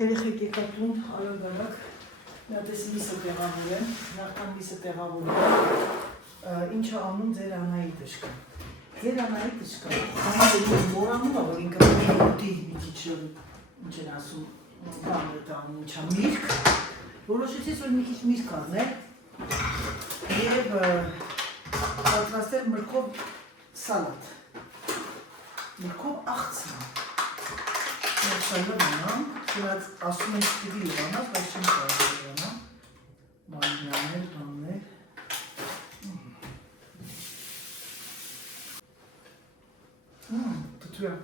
Երեխեք եկա տուն, արագ-արագ, մի հատ էս միսը տեղավորեմ, նախքան միսը տեղավորեմ, ինչ անում ձեր Անահիտը շկա։ Ձեր Անահիտը շկա, համար է մորանում է, որ ինքը ուտի մի քիչ, ինչ են ասում, բան է տանում, ինչա, միրգ, որոշեցից, որ մի քիչ միրգ առնել և պատրաստել մրգով սալատ, մրգով աղցան։ Շալը բանամ, սրած ասում են ստիվի լվանած, բայց չեմ կարող լվանա, մարինանել, բաննել։ Տտուրա։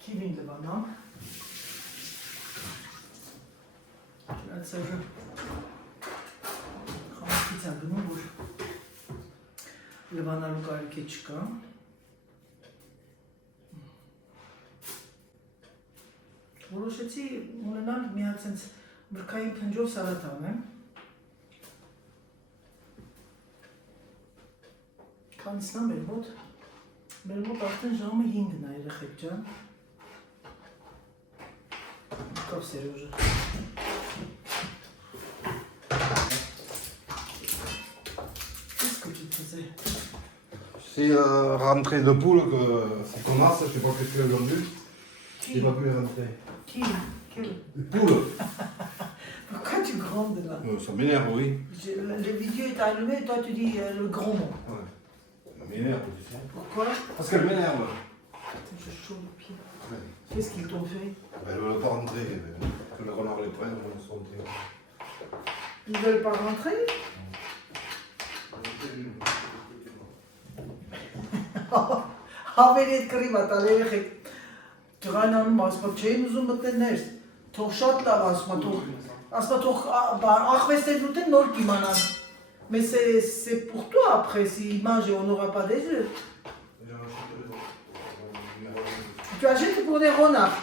Կիվին լվանամ։ Շրած սաժը խամակից է գնում, որ լվանալու կարիք է չկա։ Որոշեցի ունենալ մի հատ սենց մրգային փնջով սալատ անեմ։ Քանիսն է մեր մոտ արդեն ժամը 5-ն է երեխեք ջան։ Եկավ Սերոժը։ Qu'est-ce que tu faisais? C'est rentrée de poule que ça commence, je sais pas qu'est-ce qu'il y a aujourd'hui. J'ai pas pu les rentrer. Qui? Quel? Des poules. Pourquoi tu grondes là? Ça m'énerve, oui. Le vidéo est allumé et toi tu dis le grand mot. Ouais. Ça m'énerve, tu sais. Pourquoi? Parce qu'elle m'énerve. J'ai chaud le pied. Ouais. Qu'est-ce qu'ils t'ont fait? Ben, elle veut pas rentrer. Que le renard les prenne, on va se rentrer. Ils veulent pas rentrer? Հավերի հետ կռիվ ա տալ երեխեք ջղայն անում ասում չեն ուզում մտնել ներս թող շատ լավ ասում թող ախվեստերն ուտեն նոր կիմանան mais c'est pour toi après s'il mange on n'aura pas des œufs tu achètes pour des renards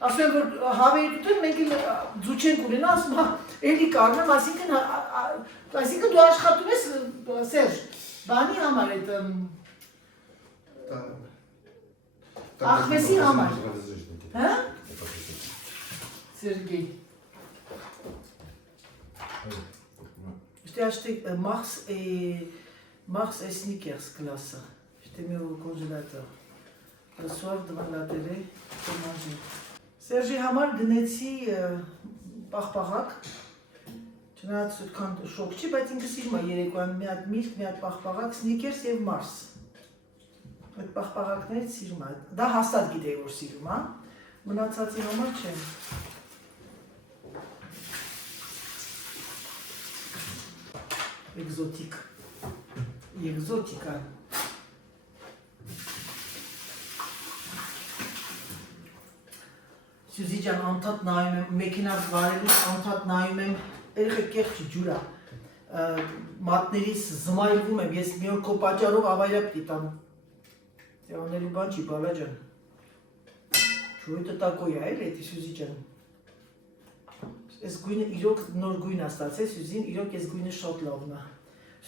ասում են որ հավերի ուտեն մենք ձու չենք ունենա ասում էլի կարմեմ այսինքն դու աշխատում ես Սերժ բանի համար այդ Ախվեսի համար, հա? Սերգեյ J'étais acheté Mars et Snickers classe. J'étais mis au congélateur. Le soir devant la télé pour manger. Sergi համար գնեցի պաղպաղակ Չնայած այդքան շոկ չի, բայց ինքը սիրում է երեկոյան մի հատ միրգ, մի հատ պաղպաղակ, Snickers և Mars Այդ պաղպաղակներից սիրում է, դա հաստատ գիտեի, որ սիրում է, մնացածի համար չեմ։ Էկզոտիկա։ Սյուզի ջան, անդադ նայում եմ, մեքենա վարելուց անդադ նայում եմ, երեխեք կեղջ ջուր է, մատներից զմայլվում եմ, ես մի օր քո պատճառով ավայրա պիտի տամ Անելու բան չի, բալա ջան, չու է տտակոյ է, էլի Սյուզի ջան, ես գույնը իրոք նոր գույն աստացել, Սյուզին իրոք ես գույնը շատ լավն է,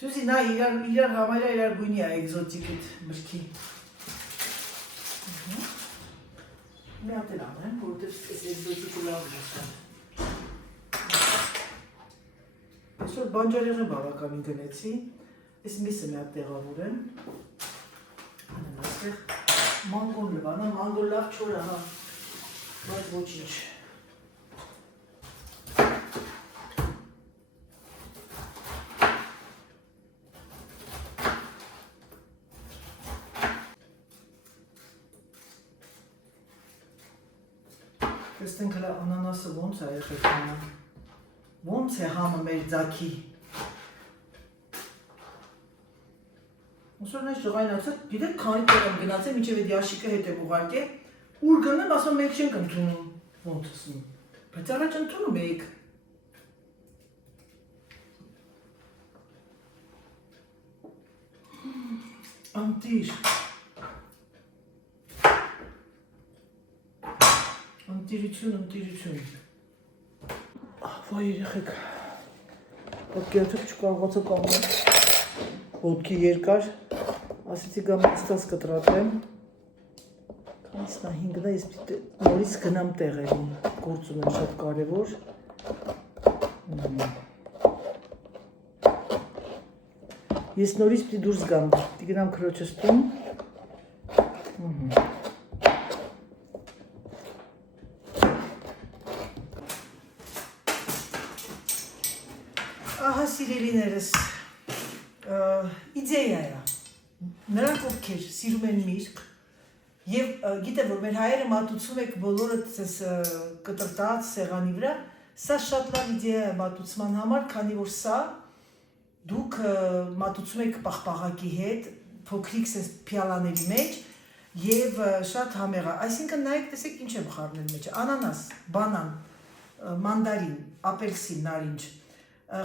Սյուզի նա իրար համարյա իրար գույնի է էկզոտիկ էտ մրգի, մի հատ էլ անեմ, որովհետև ես էկզոտիկը լավն է, այսօր բանջարեղեն բավականին գնեցի, ես միսը մի հատ տեղավոր եմ, Մանգոն լվանա, մանգոն լավ չոր ահա, բայց ոչինչ։ Տեսնենք հլա անանասը ոնց է եղեք համը, ոնց է համը մեր ձաքի։ Ոսոր նես ժղայնացել, գիտեք քանի տեղ եմ գնացել, մինչև էդ ящիկը հետ եմ ուղարկել, ուր գնեմ, ասում մենք չենք ընդունում, ոնց ասում, բայց առաջ ընդունում էիք։ Անտիր։ Ընտիրություն։ Վայ երեխեք, պատկերացեք չկարողացա կանգնել, ոտքի երկար, ասեցի գամ ստաս կտրատեմ, Այս նա 5-ն է, ես պիտի նորից գնամ տեղերին, գործ ունեմ շատ կարևոր։ Ես նորից պիտի դուրս գամ, պիտի գնամ քրոջս տուն։ Ահա սիրելիներս, իդեյա է, նրանք ովքեր սիրում են միրգ, և գիտե, որ մեր հայերը մատուցում եք բոլորը կտրտած սեղանի վրա, սա շատ լավ իդեյա է մատուցման համար, քանի որ սա դուք մատուցում եք պաղպաղակի հետ, փոքրիկ սենց փյալաների մեջ և շատ համեղ է, այսինքն նայեք տեսեք ինչ եմ խառնել մեջը, անանաս, բանան, մանդարին, ապելսին, նարինջ,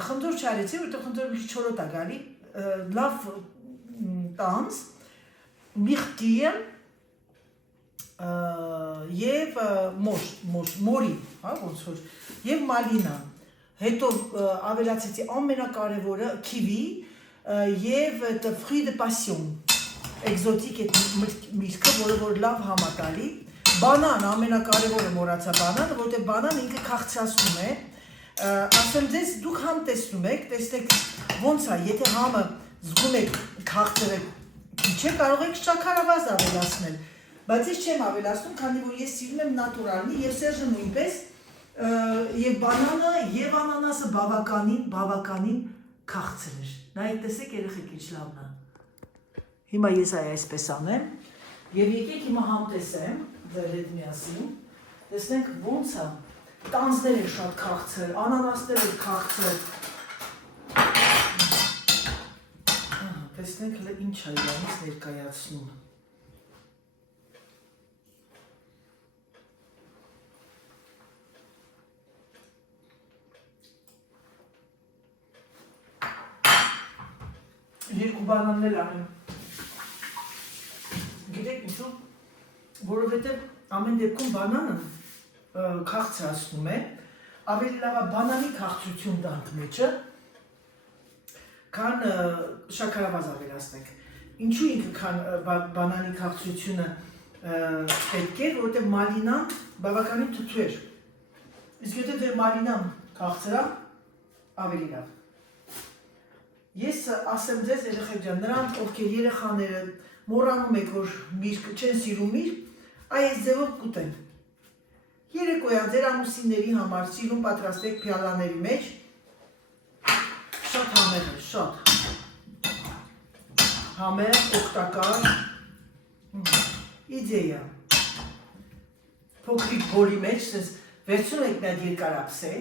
խնդոր չարեցի, որտեղ խնդոր մի չորոտ է գալի, լավ տանձ, միղտիը և մորի, ոնց որ, և մալինան, հետո ավելացեցի ամենակարևորը քիվի և ֆրուի դե պասիոն, էկզոտիկ է միրգը, որը որ լավ համատալի, բանան, ամենակարևորը մորացա բանանը, որտեղ բանան ինքը քաղցրացնում է, ասեմ ձեզ, դուք համ տեսնում եք, տեսնեք ոնց է, եթե համը զգում եք քաղցր է քիչ է, կարող եք շաքարավազ ավելացնել, բայց ես չեմ ավելացնում, քանի որ ես սիրում եմ նատուրալնի և Սերժը նույնպես, և բանանը և անանասը բավականին քաղցր էր, նայեք տեսեք երեխեք ինչ լավն է, հիմա ես այսպես անեմ, և եկեք հիմա համ տեսեմ, ձեր հետ միասին, տեսնենք ոնց է, տանձներ են շատ քաղցր, անանասներ են քաղցր, տեսնենք հլը ինչ է իրանից ներկայացնում, երկու բանաններ անեմ, գիտեք ինչու, որովհետև ամեն դեպքում բանանը քաղցրացնում է, ավելի լավ է բանանի քաղցրություն տանք մեջը, քան շաքարավազ ավելացնենք։ Ինչու ինքը քան բանանի քաղցրությունը պետք է, որովհետև մալինան բավականին թթու էր։ Իսկ եթե ձեր մալինան քաղցր է, ավելի լավ։ Ես ասեմ ձեզ երեխեք ջան, նրանք ովքեր երեխաները մոռանում եք, որ միրգ չեն սիրում միրգ, այս ձևով կուտեն։ Երեկոյան ձեր ամուսինների համար սիրուն պատրաստեք փյալաների մեջ, շատ համեղ է, շատ համեղ, օգտակար, իդեյա, փոքրիկ բոլի մեջ, սենց վերցնում եք մի հատ երկարափսե,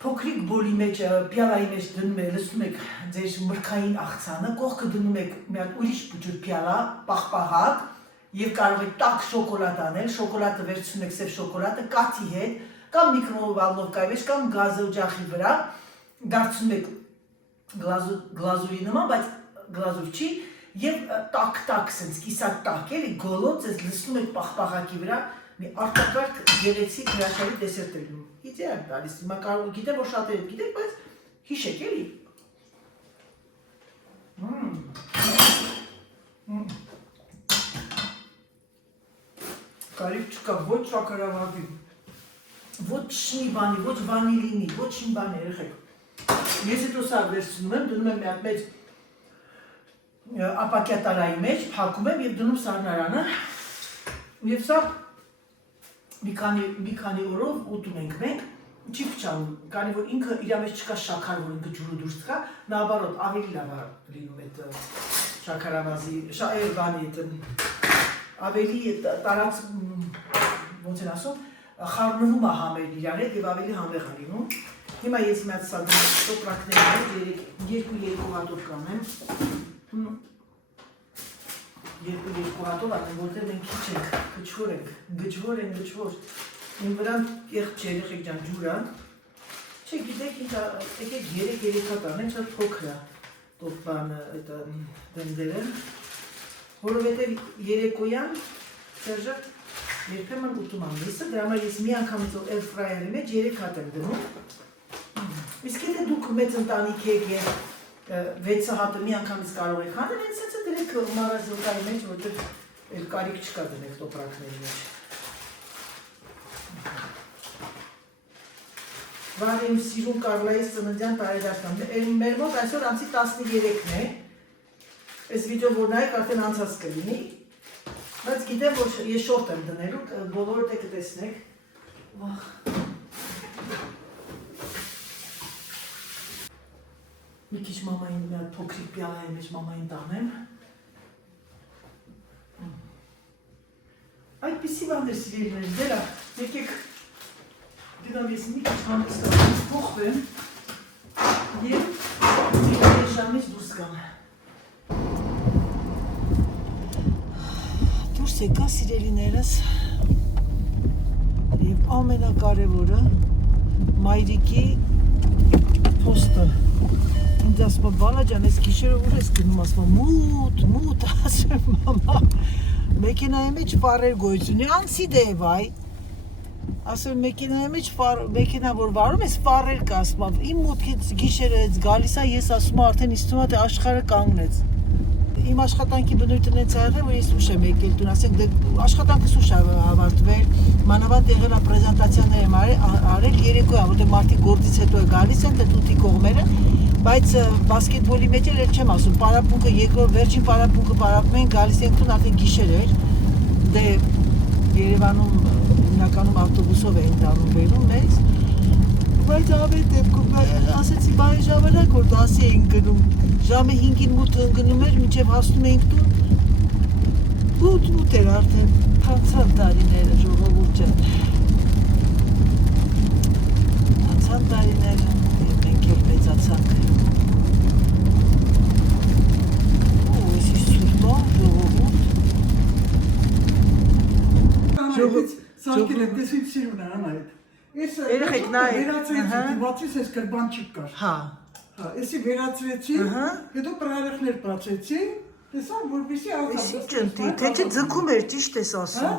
փոքրիկ բոլի մեջ, փյալայի մեջ դնում եք, լցնում եք ձեր մրգային աղցանը, կողքը դնում եք մի հատ ուրիշ ջուր փյալա, պաղպաղակ, և կարող եք տաք շոկոլադ անել, շոկոլադը վերցնում եք սև շոկոլադը, կաթի հետ, կամ միկրովալնովկայի մեջ, կամ գազօջախի վրա, դարձնում եք գլազուրի նման, բայց գլազուր չի, և տաք-տաք սենց, կիսատ տաք էլի, գոլոց ես լցնում եք պաղպաղակի վրա, մի արտակարգ գեղեցիկ հրաշալի դեսերտ է լինում։ Իդեա է տալիս, հիմա կարող գիտեմ, որ շատերը գիտեք, բայց հիշեք էլի։ Կարիք չկա ոչ շաքարավազի, ոչ մի բանի, ոչ վանիլինի, ոչ մի բանի երեխեք։ Ես հետո սա վերցնում եմ, դնում եմ մի հատ մեծ ապակյա տարայի մեջ, փակում եմ և դնում սառնարանը և սա մի քանի օրով ուտում ենք մենք, չի փչանում, քանի որ ինքը իր մեջ չկա շաքար, որ ինքը ջուրը դուրս կա, նաբարոտ ավելի լավ է լինում այդ շաքարավազի, բանի ավելի տարած, ոնց են ասում, խառնվում է համերն իրար հետ և ավելի համեղ է լինում։ Հիմա ես մի հատ սա դնում տոպրակների հետ երկու հատով կանեմ, երկու հատով անեմ, որտեղ մենք քիչ ենք, գջվոր ենք, գջվոր, իմ վրան կեղտ չէ երեխեք ջան ջուրա, չէ գիտեք ինչ եկեք երեք հատ անենք, շատ փոքր է տոպ բանը դնդերը, որովհետև երեկոյան Սերժը երբեմն ուտում եմ միսը, դրա համար ես մի անգամից air fryer-ի մեջ 3 հատ եմ դնում, իսկ եթե դուք մեծ ընտանիք եք և 6 հատը մի անգամից կարող եք անել, հենց դրեք մարազիոտայի մեջ, որտեղ Էլ կարիք չկա դնեք տոպրակների մեջ։ Վար եմ սիրում Կարլայից ծննդյան տարեդարձն։ Մեր մոտ այսօր ամսի 13-ն է։ Այս վիդեո որ նայեք արդեն անցած կլինի։ Բայց գիտեմ, որ ես շորտ եմ դնելու, բոլորը թե կտեսնեք։ Մի քիչ մամային մի հատ փոքրիկ պիալայի մեջ մամային տանեմ։ Այդպիսի բաներ սիրելիներ, դերա, եկեք դինամ ես մի քիչ հանգստանալուց փոխվեմ և մի ժամից դուրս գամ։ Դուրս եկա սիրելիներս և ամենակարևորը մայրիկի պոստը։ Ինձ ասում է բալա ջան, ես գիշերը ուր ես գնում, ասում է մութ, ասում մամա, մեքենայի մեջ ֆարեր գոյություն, անցի դեվ այ, ասում մեքենայի մեջ մեքենա որ վարում ես ֆարեր կա, ասում իմ մուտքից գիշերը ես գալիս է, ես ասում արդեն իստում է թե աշխարհը կանգնեց։ Իմ աշխատանքի բնույթն է եղել, որ ես ուշ եմ եկել տուն, ասենք աշխատանքս ուշ է ավարտվել, մանավանդ եղել է պրեզենտացիաներ եմ արել երեկոյա, որտեղ մարդիկ գործից հետո է գալիս են, թե տուտի կողմերը, բայց բասկետբոլի մեջ էլ չեմ ասում, պարապմունքը երկրորդ վերջին պարապմունքը պարապում են, գալիս ենք տուն արդեն գիշեր էր, դե Երևանում հիմնականում ավտոբուսով էին դառնում բերում մեզ, բայց ավետ դեպքում ասեցի բարի ժամանակ որ դասի էինք գնում, ժամը 5-ին մութը ընկնում էր, մինչև հասնում էինք տուն, մութ էր արդեն, թանցան տարիները ժողովուրդ ջան, թանցան տարիները, և մենք էլ մեծացանք, էսի սուրտո, ժողովուրդ, Սարկել եմ, տեսիմ սիրուն է անայդ։ Երեխեք նայեք, վերացրեցի, դիվացիս ես կրբանչիկ կար։ հա, Էսի վերացրեցի, հետո պրարեխներ պացեցի, տեսան, որպիսի էսի ճնտի, թե չէ ձգում էր, ճիշտ ես ասում,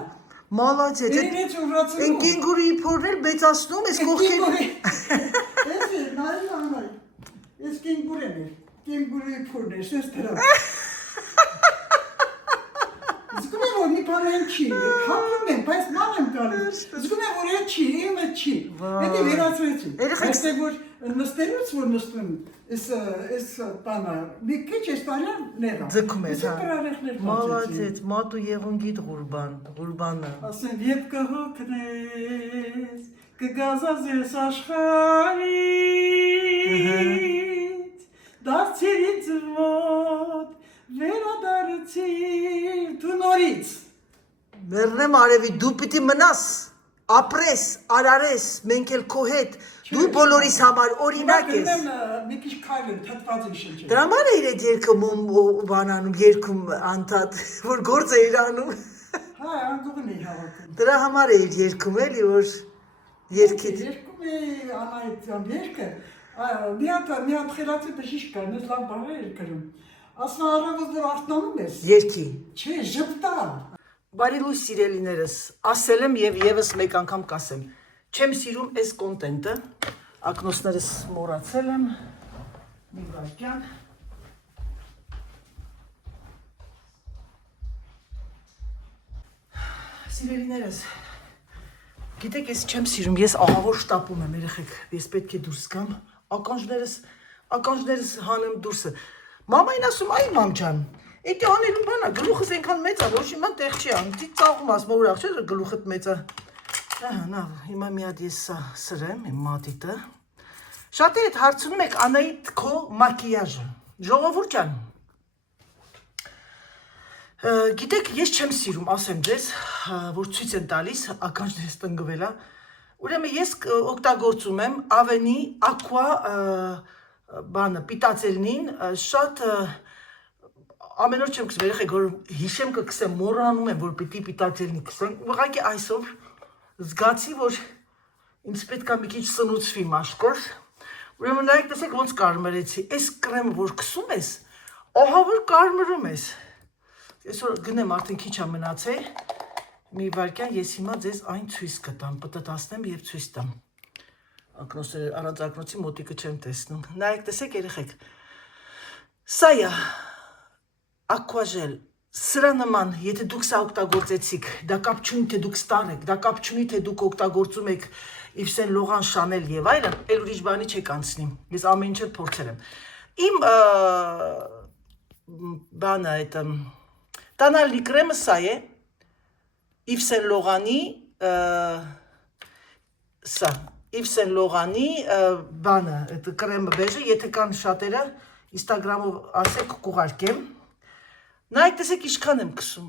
մալացեց, Երինեց ուվրացնում։ են կենգուրիի փորն էլ մեծացնում, ես կողքերի, Էսի, նայր անայդ, ես կենգուրեն էր, կենգուրիի փորն էր, սես դրա։ Զգում եմ, որ մի բան են չի, հապում եմ, բայց ման եմ գալիս, զգում եմ, որ են չի, իմը չի, հետի վերացրեցի, այստեղ որ նստելուց որ նստում, ես բանը, մի քիչ ես տարյան նեղա, ձգում ես, հա, մալացեց, մատու եղունգիտ ղուրբանը, ասեն, եվ կհոգնես, կգազած ես աշխարից, դարձիր ինձ մոտ, վերադարձիր դու նորից։ մերնեմ արևի, դու պիտի մնաս, ապրես, արարես, մենք էլ քո հետ, դու բոլորիս համար օրինակ ես։ Մի քիչ քայլ եմ, թթված եմ շնչել։ Դրա համար է իր այդ երգը բանանում, երգում անդադ, որ գործ է իր անում։ Հա, անգողն էի հավաքում։ Դրա համար է իր երգում էլի, որ երգիդ։ Երկում էի անայդ երկը, մի հատ խելացի բժիշկ կար, մեզ լավ բառեր էր կրում։ Ասում առավոտ որ արթնանում ես։ Երգի։ Չէ, ժպտալ։ Բարի լույս սիրելիներս, ասել եմ և ևս մեկ անգամ կասեմ, չեմ սիրում այս կոնտենտը, ակնոցներս մոռացել եմ, մի վայրկյան։ Սիրելիներս, գիտեք ես չեմ սիրում, ես ահավոր շտապում եմ երեխեք, ես պետք է դուրս գամ, ականջներս հանեմ դուրսը, մամային ասում, այ մամ ջան, Էդի անելու բանա, գլուխս ենքան մեծ է, որ իման տեղ չի անում, դի ծաղում ասմա ուրախ չէ, գլուխդ մեծ է։ Նա, հիմա մի հատ ես սա սրեմ, իմ մատիտը։ Շատերը հետ հարցնում եք Անայիդ քո մակիաժը, ժողովուրդ ջան։ Գիտեք, ես չեմ սիրում, ասեմ ձեզ, որ ցույց են տալիս, ականջներս տնգվել է, ուրեմն ես օգտագործում եմ Aveni Aqua բանը, պիտածելնին, շատ ամեն օր չեմ կսում, երեխեք, որ հիշեմ կքսեմ, մոռանում եմ, որ պիտի պիտածելնի կսեմ, ուղղակի այսօր զգացի, որ ինձ պետք է մի քիչ սնուցվի մաշկով, ուրեմն նայեք տեսեք ոնց կարմրեցի, այս կրեմը, որ կսում ես, ահա որ կարմրում ես, այսօր գնեմ արդեն քիչ է մնացել, մի վայրկյան ես հիմա ձեզ այն ցույց կտամ, պտտացնեմ և ցույց տամ, առանց ակնոցի մոտիկը չեմ տեսնում, նայեք տեսեք երեխեք, սա է Aquagel Սրա նման, եթե դուք սա օգտագործեցիք, դա կապ չունի, թե դուք ստար եք, դա կապ չունի, թե դուք օգտագործում եք Yves Saint Laurent, Chanel եւ այլն, էլ ուրիշ բանի չեք անցնի։ Ես ամեն ինչ փորձել եմ։ Իմ բանը այդ տանալի կրեմը սա է Yves Saint Laurent-ի սա Yves Saint Laurent-ի բանը, այդ կրեմը բեժը, եթե կան շատերը Instagram-ով ասեք կուղարկեմ։ Նայեք, տեսեք ինչքան եմ քսում։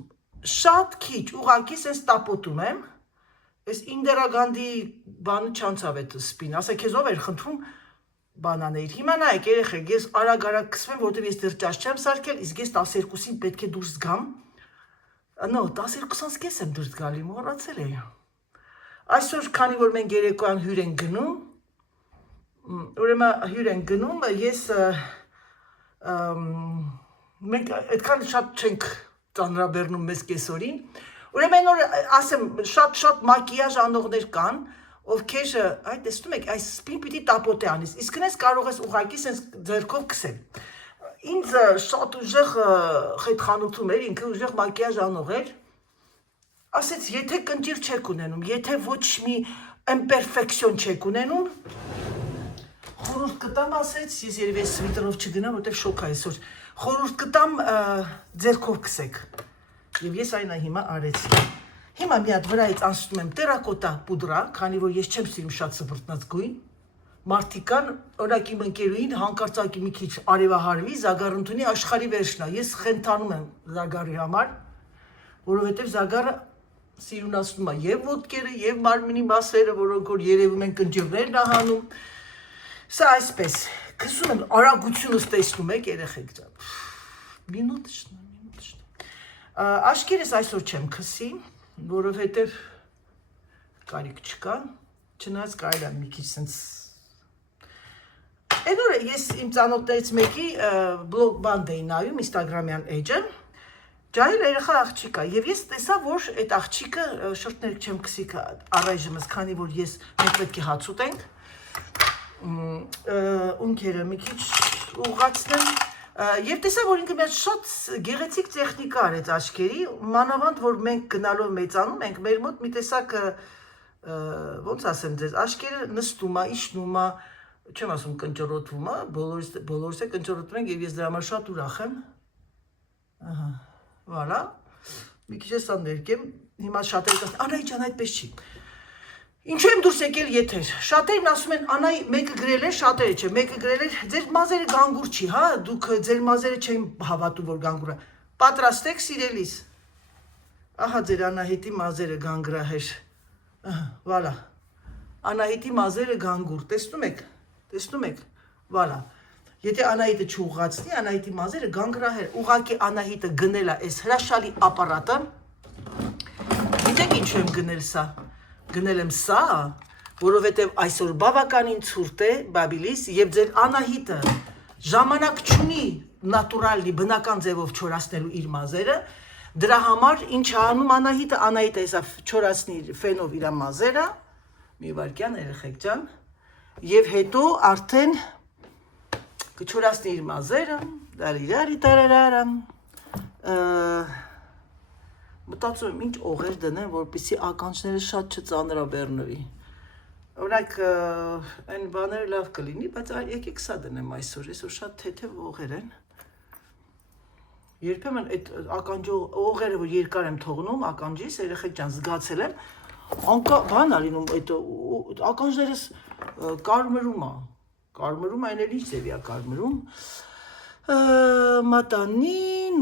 Շատ քիչ, ուղղակի sense տապոտում եմ։ Այս Ինդերա Գանդի բանը չանցավ այդ սպին, ասեք քեզ ով էր խնդրում բանաներ։ Հիմա նայեք երեխեք, ես արագ քսվեմ, որովհետև ես դեռ ճաշ չեմ սարքել, իսկ ես 12-ին պետք է դուրս գամ։ No, 12-ից կես եմ դուրս գալի, մոռացել էի։ Այսօր, քանի որ մենք երեկոյան հյուր ենք գնում, ուրեմն հյուր ենք գնում, ես մենք այդքան շատ չենք ծանրաբեռնում մեզ կեսօրին, ուրեմն որ ասեմ շատ մակիաժ անողներ կան, ովքեր, այ տեսնում եք, այս սպին պիտի տապոտ է անես, իսկ նես կարող ես ուղղակի սենց ձեռքով քսել։ Ինձ շատ ուժեղ խեթխանութում էր, ինքը ուժեղ մակիաժ անող էր, ասեց, եթե կնճիր չեք ունենում, եթե ոչ մի imperfection չեք ունենում, խորհուրդ կտամ ասեց, ես երևի այս սվիտերով չգնամ, որտեղ շոկ է այսօր, խորհուրդ կտամ ձեռքով քսեք։ Եվ ես այնա հիմա արեցի։ Հիմա մի հատ վրայից անցնում եմ տերակոտա պուդրա, քանի որ ես չեմ սիրում շատ սպրտնած գույն։ Մարդիկան, օրինակ իմ ընկերուհին հանկարծակի մի քիչ արևահարվի, Զագարը ընդունի աշխարհի վերջնա։ Ես խենթանում եմ Զագարի համար, որովհետև Զագարը սիրունացնում է եւ ոտքերը, եւ մարմնի մասերը, որոնք որ երևում են կնճիռներն ահանում։ Սա այսպես, քսում եմ արագությունս տեսնում եք երեխեք ջան։ Մինուտը։ Աշկերս այսօր չեմ քսի, որովհետև կարիք չկա, չնայած կարելի է մի քիչ սենց։ Այդ օրը ես իմ ծանոթներից մեկի բլոգ բանդ էի նայում Instagram-յան էջը, ջահել երեխա աղջիկ է, եւ ես տեսա, որ այդ աղջիկը շրթներ չեմ քսի առայժմս, քանի որ մենք պետք է հաց ուտենք, ունքերը մի քիչ ուղղացնեմ, եւ տեսա, որ ինքը մի շատ գեղեցիկ տեխնիկա արեց աչքերի, մանավանդ որ մենք գնալով մեծանում ենք, մեր մոտ մի տեսակ ոնց ասեմ ձեզ, աչքերը նստում է, իջնում է, չեմ ասում կնճռոտվում է, բոլորս է կնճռոտում ենք եւ ես դրա համար շատ ուրախ եմ։ Ահա, voilà։ Մի քիչ էս ներկեմ, հիմա շատերը կասեն, Անայի ջան, այդպես չի։ Ինչու եմ դուրս եկել եթեր։ Շատերն ասում են, Անայ, մեկը գրել է, շատերը չէ, մեկը գրել է, ձեր մազերը գանգուր չի, հա, դուք ձեր մազերը չեն հավատում, որ գանգուր է։ Պատրաստ եք սիրելիս։ Ահա ձեր Անահիտի մազերը գանգրահեր։ Ահա, voilà։ Անահիտի մազերը գանգուր, տեսնում եք, voilà։ Եթե Անահիտը չուղղացնի, Անահիտի մազերը գանգրահեր, ուղղակի Անահիտը գնել է այս հրաշալի ապարատը։ Գիտեք ինչու եմ գնել սա։ Գնել եմ սա, որովհետև այսօր բավականին ցուրտ է, բաբիլիս, եւ ձեր Անահիտը ժամանակ չունի նատուրալի բնական ձևով չորացնելու իր մազերը, դրա համար ինչ անում Անահիտը հեսա չորացնի ֆենով իր մազերը, մի վարքյան երեխեք ջան, եւ հետո արդեն կչորացնի իր մազերը, դարիրարի տարարարամ, մտածում եմ ինչ օղեր դնեմ, որպեսզի ականջները շատ չծանրաբեռնվի։ Օրինակ այն բաները լավ կլինի, բայց եկեք սա դնեմ այսօր շատ թեթև օղեր են։ Երբեմն այդ ականջի օղերը, որ երկար եմ թողնում, ականջիս, երեխեք ջան, զգացել եմ, բան ա լինում, այդ ականջներս կարմրում է, այն էլ ինչ ձևի է կարմրում, մատանին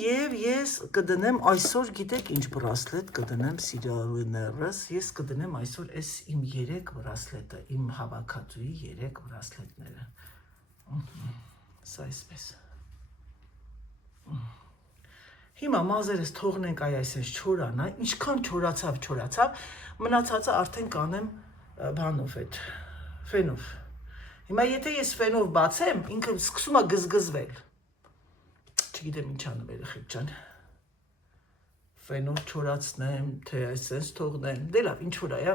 եւ ես կդնեմ այսօր գիտեք ինչ բրասլետ կդնեմ սիրալիներս ես կդնեմ այսօր այս իմ 3 բրասլետը իմ հավաքածուի 3 բրասլետները սա այսպես հիմա մազերս թողնենք այսպես չորանա ինչքան չորացավ մնացածը արդեն կանեմ բանով այդ ֆենով Հիմա եթե ես ֆենով բացեմ, ինքը սկսում է գզգզվել։ Չգիտեմ ինչ անեմ երեխեք ջան։ Ֆենով չորացնեմ, թե այսպես թողնեմ։ Դե լավ, ինչ որ է։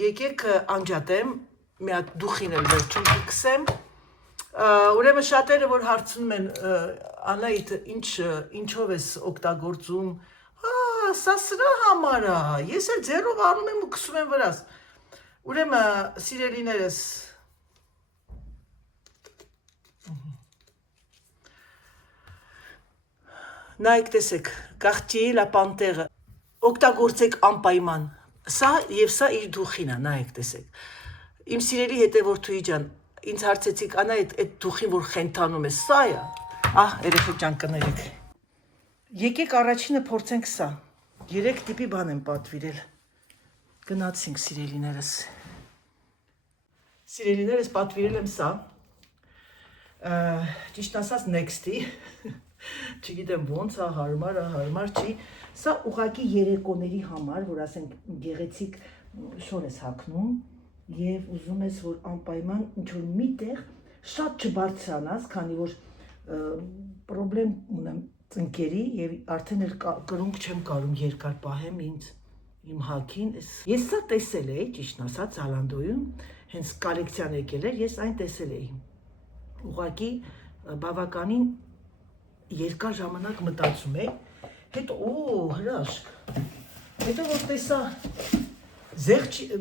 Եկեք անջատեմ, մի հատ դուխին էլ վերջում կքսեմ։ Ուրեմն շատերը որ հարցնում են Անայիթը ինչով ես օգտագործում։ Սա սրա համար է։ Ես էլ ձեռով անում եմ ու քսում եմ վրաս։ Ուրեմն սիրելիներս նայեք տեսեք, Cartier La Panthère օգտագործեք անպայման։ Սա եւ սա իր դուխին է, նայեք տեսեք։ Իմ սիրելի հետևորդուի ջան, ինձ հարցեցիք, Անա, այդ դուխին որ խենթանում է, սա է։ Երեխեք ջան, կներեք։ Եկեք առաջինը փորձենք սա։ 3 տիպի բան եմ պատվիրել։ Գնացինք սիրելիներս։ Սիրելիներս պատվիրել եմ սա։ Ճիշտ ասած next-ի։ Չգիտեմ ոնց է, հարմար չի։ Սա ուղղակի երեկոների համար, որ ասենք գեղեցիկ շոր ես հագնում եւ ուզում ես որ անպայման ինչ որ միտեղ շատ չբարձրանաս, քանի որ պրոբլեմ ունեմ ծնկերի եւ արդեն էլ կրունկ չեմ կարում երկար պահեմ իմ հագին։ Ես սա տեսել էի, ճիշտ ասած, Zalando-ում, հենց կոլեկցիան եկել էր, ես այն տեսել էի։ Ուղղակի բավականին երկար ժամանակ մտածում էի, հետո հրաշք։ Հետո որ տեսա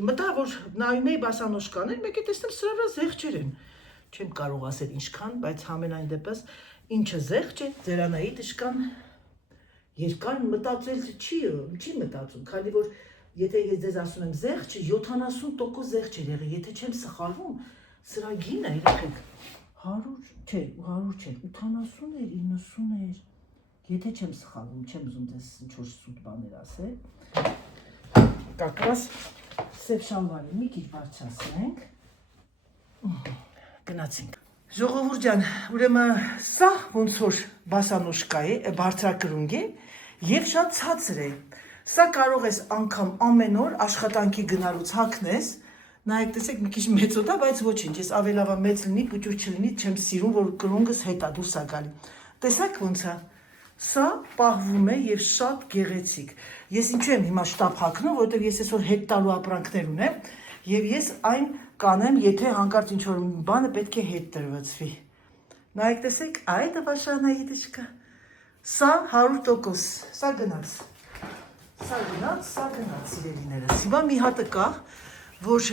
մտա որ նայում էի բասանոշկաներ, մեկ է տեսնեմ սրա վրա զեղչեր են։ Չեմ կարող ասել ինչքան, բայց համենայն դեպս ինչը զեղչ է, ձերանայի դժկան երկար մտածել չի մտածում, քանի որ եթե ես ձեզ ասում եմ զեղչը 70% զեղչ էր եղել, եթե չեմ սխալվում, սրա գինը երեխեք 100 չէ, 80 էր, 90 էր, եթե չեմ սխալվում, չեմ ուզում ձեզ ինչ-որ սուտ բաներ ասել, կակրաս սև շալվարի մի քիչ բարձրացնենք, գնացինք։ Ժողովուրդ ջան, ուրեմն սա ոնց որ բասանոշկա է, բարձրակրունկ է եւ շատ ցածր է։ Սա կարող ես անգամ ամեն օր աշխատանքի գնալուց հագնես, նայեք տեսեք մի քիչ մեծոտ է, բայց ոչինչ, ես ավելավա մեծ լինի, պուճուր չլինի, չեմ սիրում, որ կրունկս հետա դուրս է գալի։ Տեսակ ոնց է։ Սա պահվում է եւ շատ գեղեցիկ։ Ես ինչու եմ հիմա շտապ հագնում, որովհետեւ ես այսօր հետ տալու ապրանքներ ունեմ եւ ես այն կանեմ, եթե հանկարծ ինչ-որ բանը պետք է հետ տրվեցվի։ Նայեք տեսեք, այդ վաշանայի դժկա։ Սա 100%, սա գնաց, սիրելիներս։ Հիմա մի հատը կա, որ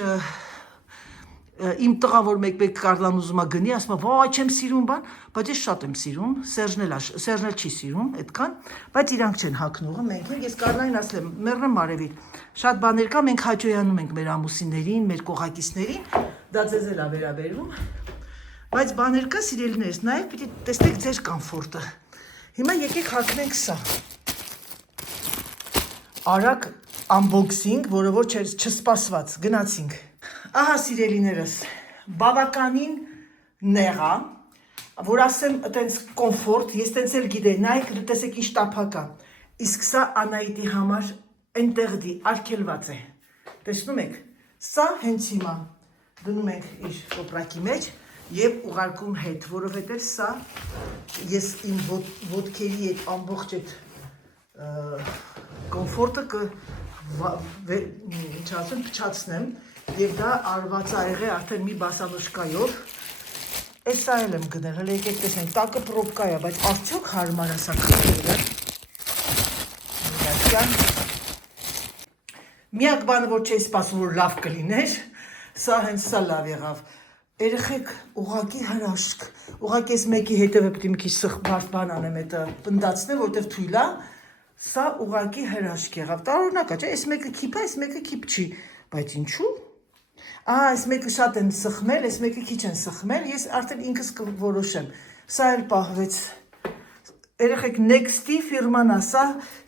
իմ տղան որ մեկ Կարլան ուզում է գնի, ասում է, վայ, չեմ սիրում բան, բայց ես շատ եմ սիրում, Սերժն էլ չի սիրում այդքան, բայց իրանք չեն հագնողը, մենք ենք, ես Կարլային ասել եմ, մեռնեմ արևիր, շատ բաներ կա, մենք հաճոյանում ենք մեր ամուսիններին, մեր կողակիցներին, դա ձեզ էլ է վերաբերվում, բայց բաներ կա, սիրելիներս, նայեք, պիտի տեսնեք ձեր կոմֆորտը։ Հիմա եկեք հագնենք սա։ Արագ unboxing, որը որ չսպասված, գնացինք։ Ահա սիրելիներս, բավականին նեղա, որ ասեմ այտենց կոմֆորտ, ես տենց էլ գիտեի, նայեք տեսեք ինչ տափակա, իսկ սա Անայիթի համար այնտեղդի արգելված է, տեսնում եք, սա հենց հիմա դնում ենք իր կոպրակի մեջ և ուղարկում հետ, որովհետև սա ես իմ ոտքերի այդ ամբողջ այդ կոմֆորտը փչացնեմ և դա արված ա եղե արդեն մի բասանոշկայով, այս սա էլ եմ գնել, հələ եկեք տեսնենք, տակը պրոբկա է, բայց արդյոք հարմար է սա քաշելը։ Միակ բանը, որ չէի սպասում, որ լավ կլիներ, սա հենց սա լավ եղավ։ Երեխեք, ուղղակի հրաշք, ուղղակի ես մեկի հետևը պետք է մի քիչ սխբարդ բան անեմ, դա պնդացնեմ, որտեվ թույլ է, սա ուղղակի հրաշք եղավ։ Տարօրինակ է, չէ՞, այս մեկը քիփ է, այս մեկը քիփ չի, բայց ինչու՞։ Այս մեկը շատ են սխմել, այս մեկը քիչ են սխմել, ես արդեն ինքս կորոշեմ։ Սա էլ պահվեց։ Երեխեք, Next-ի ֆիրման է, սա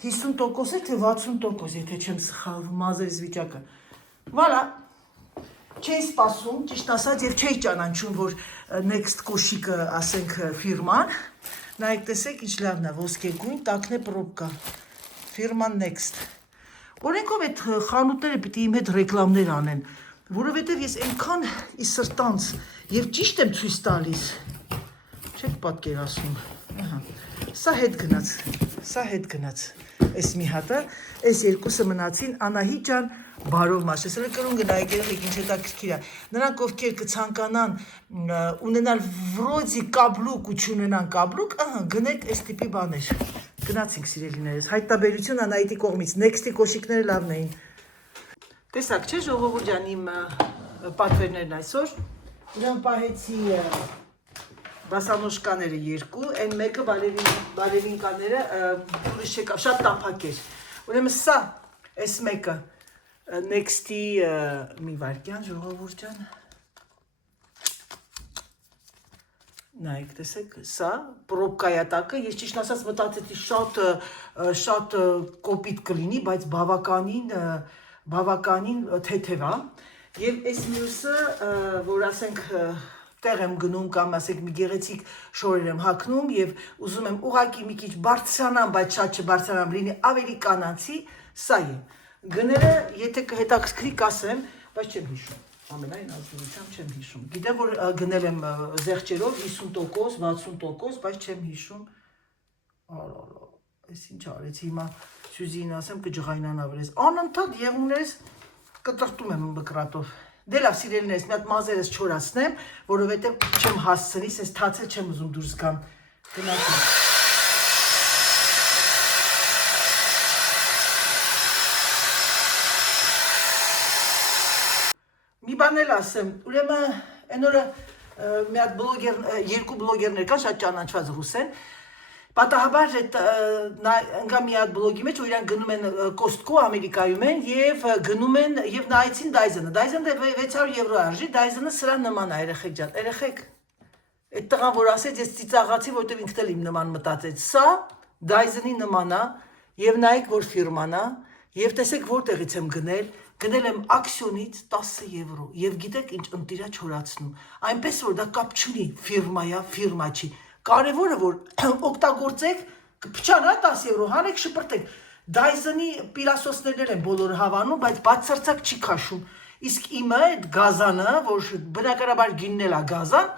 50% է, թե 60%, եթե չեմ սխալվում, մազերս վիճակը։ Վալա, չէի սպասում, ճիշտ ասած, և չէի ճանաչում, որ Next կոշիկը, ասենք, ֆիրման, նայեք տեսեք, ինչ լավն է, ոսկեգույն, տակն է պրոբկա, ֆիրման Next։ Օրենքով այդ խանութները պիտի իմ հետ ռեկլամներ անեն, որովհետև ես այնքան ի սրտանց և ճիշտ եմ ցույց տալիս, չեք պատկերացնում, սա հետ գնաց, Սա հետ գնաց։ Էս մի հատը, այս երկուսը մնացին Անահիտ ջան բարով մաշեսել կրուն գնայեք երեք ինչ հետաքրքիր է։ Նրանք ովքեր կցանկանան ունենալ վրոդի կաբլուկ ու չունենան կաբլուկ, գնեք այս տիպի բաներ։ Գնացինք սիրելիներս, հայտնաբերություն Անահիտի կողմից, next-ի կոշիկները լավն էին։ Տեսակ չէ ժողովուրդ ջան իմ պատվերներն այսօր։ Իրան պահեցի բասանոշկաները երկու, այն մեկը բալերինկաները ուրիշ չեկավ, շատ տափակ էր։ Ուրեմն սա, այս մեկը next-ի մի վարկյան ժողովուրդ ջան։ Նայեք, տեսեք, սա պրոբկայատակը, ես ճիշտ ասած մտածեցի շատ կոպիտ կլինի, բայց բավականին թեթև է։ Եվ այս մյուսը, որ ասենք տեղ եմ գնում կամ ասենք մի գեղեցիկ շորեր եմ հագնում եւ ուզում եմ ուղակի մի քիչ բարձրանամ, բայց շատ չբարձրանամ, լինի ավելի կանացի, սա է։ Գները, եթե կհետաքրքրի կասեմ, բայց չեմ հիշում։ Ամենայն ազնվությամբ չեմ հիշում։ Գիտեմ, որ գնել եմ զեղչերով 50%, 60%, բայց չեմ հիշում։ Այս ինչ արեցի հիմա Սյուզին ասեմ կջղայնանա վրես։ Անընդհատ եղուններս կտրտում եմ մկրատով։ Դե լավ սիրելիներս, մի հատ մազերս չորացնեմ, որովհետև չեմ հասցնի, սես թացել չեմ ուզում դուրս գամ։ Գնացինք։ Մի բան էլ ասեմ, ուրեմն այն օրը մի հատ երկու բլոգերներ կան, շատ ճանաչված ռուս են, պատահաբար ընկա մի հատ բլոգի մեջ, որ իրանք գնում են Costco Ամերիկայում են եւ գնում են եւ նայեցին Dyson-ը։ Dyson-ը 600 եվրո արժի, Dyson-ը սրան նման է երեխեք ջան։ Երեխեք, այդ տղան որ ասեց, ես ծիծաղացի, որովհետեւ ինքն էլ իմ նման մտածեց։ Սա Dyson-ի նման է եւ նայեք որ ֆիրման է եւ տեսեք որտեղից եմ գնել։ Գնել եմ ակսիոնից 10 եվրո եւ գիտեք ինչ ընտիրա չորացնում։ Այնպես որ դա կապ չունի ֆիրմա է, ֆիրմա չի։ Կարևորը որ օգտագործեք, կփչանա 10 եվրո, հանեք շպրտեք։ Dyson-ի պիլասոսներն են բոլորը հավանում, բայց բացարձակ չի քաշում։ Իսկ իմը այդ գազանը, որ բնականաբար գինն էլ է գազան,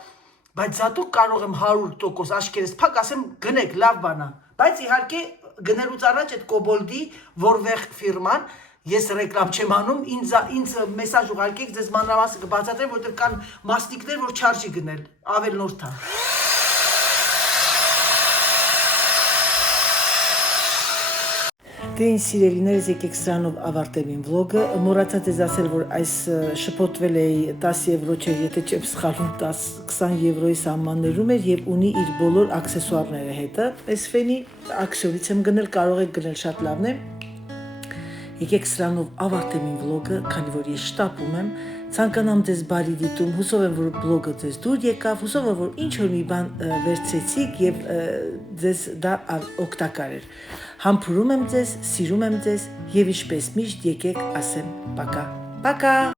բայց զատու կարող եմ 100% աշկերես փակ ասեմ գնեք, լավ բան է։ Բայց իհարկե գնելուց առաջ այդ Կոբոլդի որվեղ ֆիրման ես ռեկլամ չեմ անում, ինձ մեսաժ ուղարկեք, ձեզ մանրամասը կբացատրեմ, որտեղ կան մասնիկներ, որ չարժի գնել, ավելնորդ է։ Դե ինձ սիրելիներս եկեք սրանով ավարտեմ իմ վլոգը, մոռացա ձեզ ասել, որ այս շփոթվել էի 10 եվրո չէ, եթե չեմ սխալվում 10-20 եվրոյի սահմաններում էր եւ ունի իր բոլոր աքսեսուարները հետը, այս ֆենի ակսիոնից եմ գնել, կարող եք գնել շատ լավն է։ Եկեք սրանով ավարտեմ իմ վլոգը, քանի որ ես շտապում եմ, ցանկանամ ձեզ բարի դիտում, հուսով եմ, որ վլոգը ձեզ դուր եկավ, հուսով եմ, որ ինչ-որ մի բան վերցրեցիք եւ ձեզ դա օգտակար էր։ Համբուրում եմ ձեզ, սիրում եմ ձեզ եւ ինչպես միշտ եկեք ասեմ պակա։ Պակա։